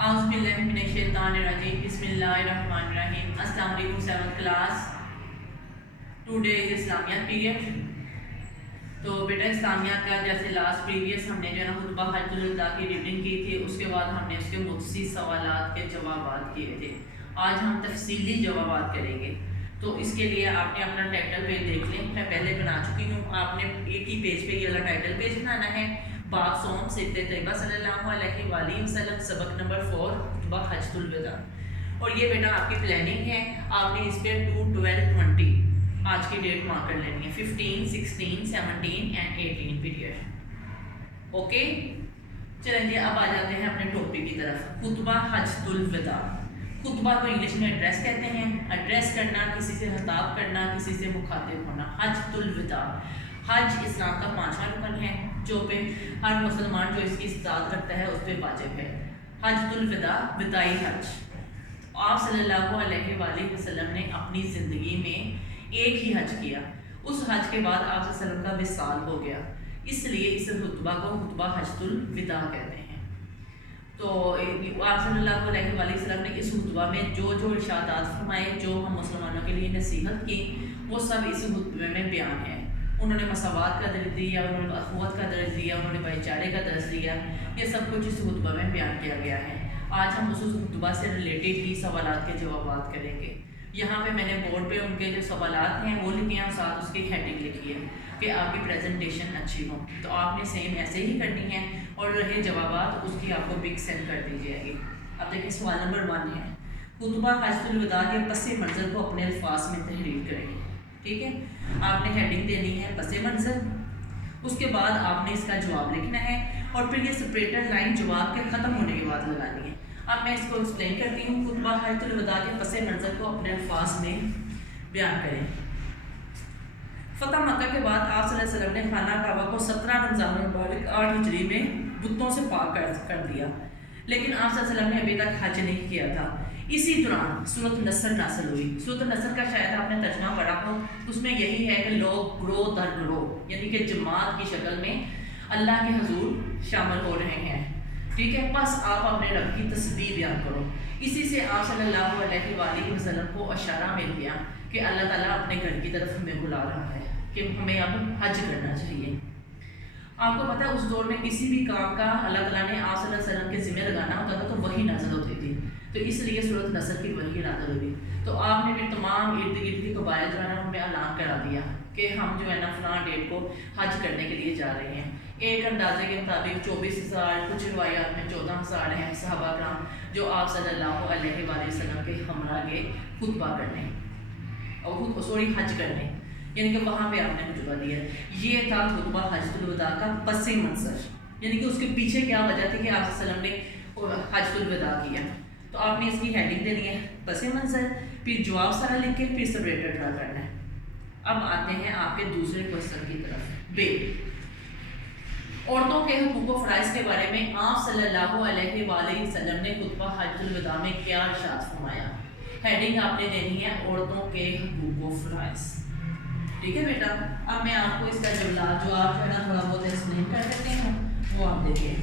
اعوذ باللہ من الشیطان الرجیم بسم اللہ الرحمن الرحیم۔ السلام علیکم 7th کلاس۔ ٹوڈے از اسلامیات پیریڈ۔ تو بیٹا اسلامیات کا جیسے لاسٹ پریویس ہم نے جو ہے نا خطبہ حجۃ الوداع کی ریڈنگ کی تھی، اس کے بعد ہم نے اس کے مختصر سوالات کے جوابات کیے تھے۔ آج ہم تفصیلی جوابات کریں گے، تو اس کے لیے آپ نے اپنا ٹائٹل پیج دیکھ لیں، میں پہلے بنا چکی ہوں۔ آپ نے ایک ہی پیج پہ یہ والا ٹائٹل پیج بنانا ہے، باب صوم سیرت طیبہ صلی اللہ علیہ وآلہ وسلم، سبق نمبر 4 خطبہ حجۃ الوداع۔ اور یہ بیٹا آپ کی پلاننگ ہے، آپ نے اس پہ 2/12/20 آج کی ڈیٹ مارک کر لینی ہے، 15 16 17 اینڈ 18 پیریڈ۔ اوکے چلیں جی، اب آ جاتے ہیں اپنے ٹاپک کی طرف۔ خطبہ حجۃ الوداع، خطبہ کو انگلش میں ایڈریس کہتے ہیں۔ ایڈریس کرنا، کسی سے خطاب کرنا، کسی سے مخاطب ہونا۔ حجۃ الوداع، حج اسلام کا 5واں رکن ہے جو پہ ہر مسلمان جو اس کی استطاعت رکھتا ہے اس پہ واجب ہے۔ حجۃ الوداع، وداعی حج۔ آپ صلی اللہ علیہ وآلہ وسلم نے اپنی زندگی میں ایک ہی حج کیا، اس حج کے بعد آپ صلی اللہ علیہ وسلم کا وصال ہو گیا، اس لیے اس خطبہ کو خطبہ حجۃ الوداع کہتے ہیں۔ تو آپ صلی اللہ علیہ وآلہ وسلم نے اس خطبہ میں جو ارشادات فرمائے، جو ہم مسلمانوں کے لیے نصیحت کی، وہ سب اس خطبے میں بیان ہے۔ انہوں نے مساوات کا درس دیا، انہوں نے اخوت کا درس دیا، انہوں نے بھائی چارے کا درس دیا، یہ سب کچھ اس خطبہ میں بیان کیا گیا ہے۔ آج ہم اس خطبہ سے ریلیٹڈ ہی سوالات کے جوابات کریں گے۔ یہاں پہ میں نے بورڈ پہ ان کے جو سوالات ہیں وہ لکھے ہیں اور ساتھ اس کی ہیڈنگ لکھی ہے کہ آپ کی پریزنٹیشن اچھی ہو، تو آپ نے سیم ایسے ہی کرنی ہے، اور رہے جوابات اس کی آپ کو پک سینڈ کر دی جائے گی۔ اب دیکھیں سوال نمبر 1 ہے، خطبہ حجۃ الوداع کے پس منظر کو اپنے الفاظ میں تحریر کریں۔ ٹھیک ہے، آپ نے ہیڈنگ دینی ہے پس منظر، اس کے بعد آپ نے اس کا جواب لکھنا ہے، اور پھر یہ سپریٹر لائن جواب کے ختم ہونے کے بعد لگانی ہے۔ اب میں اس کو ایکسپلین کرتی ہوں۔ خطبہ حجۃ الوداع کے پس منظر کو اپنے الفاظ میں بیان کریں۔ فتح مکہ کے بعد آپ صلی اللہ علیہ وسلم نے خانہ کعبہ کو 17 رمضان المبارک 8 ہجری میں بتوں سے پاک کر دیا، لیکن آپ صلی اللہ علیہ وسلم نے ابھی تک حج نہیں کیا تھا۔ اسی دوران سورۃ نصر نازل ہوئی۔ سورۃ نصر کا شاید آپ نے ترجمہ پڑھا ہو، اس میں یہی ہے کہ لوگ گروہ در گروہ یعنی کہ جماعت کی شکل میں اللہ کے حضور شامل ہو رہے ہیں۔ ٹھیک ہے، بس آپ اپنے رب کی تسبیح بیان کرو۔ اسی سے آپ صلی اللہ علیہ وآلہ وسلم کو اشارہ مل گیا کہ اللہ تعالیٰ اپنے گھر کی طرف ہمیں بلا رہا ہے کہ ہمیں اب حج کرنا چاہیے۔ آپ کو پتہ ہے اس دور میں کسی بھی کام کا اللہ تعالیٰ نے آپ صلی اللہ علیہ وسلم کے ذمہ لگانا ہوتا تھا تو وہی نازل ہوتی تھی، تو اس لیے سورۃ نصر کی وحی نازل ہوئی۔ تو آپ نے بھی تمام ارد گرد کے قبائل جو ہے نا ہمیں اعلان کرا دیا کہ ہم جو ہے نا فلاں ڈیٹ کو حج کرنے کے لیے جا رہے ہیں۔ ایک اندازے کے مطابق 24,000، کچھ روایات میں 14,000 ہیں صحابہ کرام جو آپ صلی اللہ علیہ وآلہ وسلم کے ہمراہ گئے خطبہ کرنے، اور حج کرنے، یعنی کہ وہاں پہ آپ نے خطبہ دیا۔ یہ تھا خطبہ حجۃ الوداع کا پس منظر، یعنی کہ اس کے پیچھے کیا وجہ تھی کہ آپ صلی اللہ علیہ وسلم نے حجۃ الوداع کیا۔ تو آپ نے اس کی ہیڈنگ دینی ہے پس منظر، پھر جواب سارا لکھ کے پھر سپریٹر ڈرا کرنا ہے۔ اب آتے ہیں آپ کے دوسرے کوشچن کی طرف۔ بے، عورتوں کے حقوق و فرائض کے بارے میں آپ صلی اللہ علیہ وآلہ وسلم نے خطبہ حجۃ الوداع میں کیا ارشاد فرمایا؟ ہیڈنگ آپ نے دینی ہے عورتوں کے حقوق و فرائض۔ ٹھیک ہے بیٹا، اب میں آپ کو اس کا جواب جو ہے نا تھوڑا بہت ایکسپلین کر دیتے ہیں، وہ آپ دیکھیں۔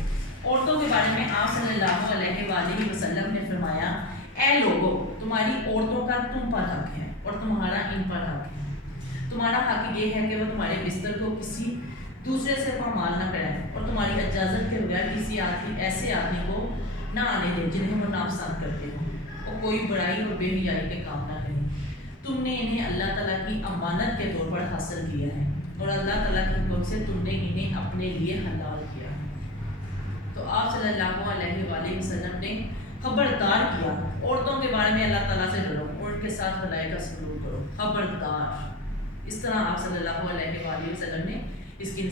عورتوں کے بارے میں آپ صلی اللہ علیہ وآلہ وسلم نے فرمایا، اے لوگو، تمہاری عورتوں کا تم پر حق ہے اور تمہارا ان پر حق ہے۔ تمہارا حق یہ ہے کہ وہ تمہارے بستر کو کسی دوسرے سے پامال نہ کریں، اور تمہاری اجازت کے بغیر کسی ایسے آدمی کو نہ آنے دیں جنہیں وہ ناپسند کرتے ہوں، اور کوئی بڑائی اور بے حیائی کے کام نہ کریں۔ تم نے انہیں اللہ تعالیٰ کی امانت کے طور پر حاصل کیا ہے، اور اللہ تعالیٰ کے حکم سے تم نے انہیں اپنے لیے حلال کیا ہے۔ تو آپ صلی اللہ علیہ وآلہ وسلم نے خبردار کیا عورتوں کے بارے میں اللہ تعالیٰ سے ڈرو اور ان کے ساتھ بھلائی کا سلوک کرو۔ خبردار، اس طرح آپ صلی اللہ علیہ وآلہ وسلم نے اس کی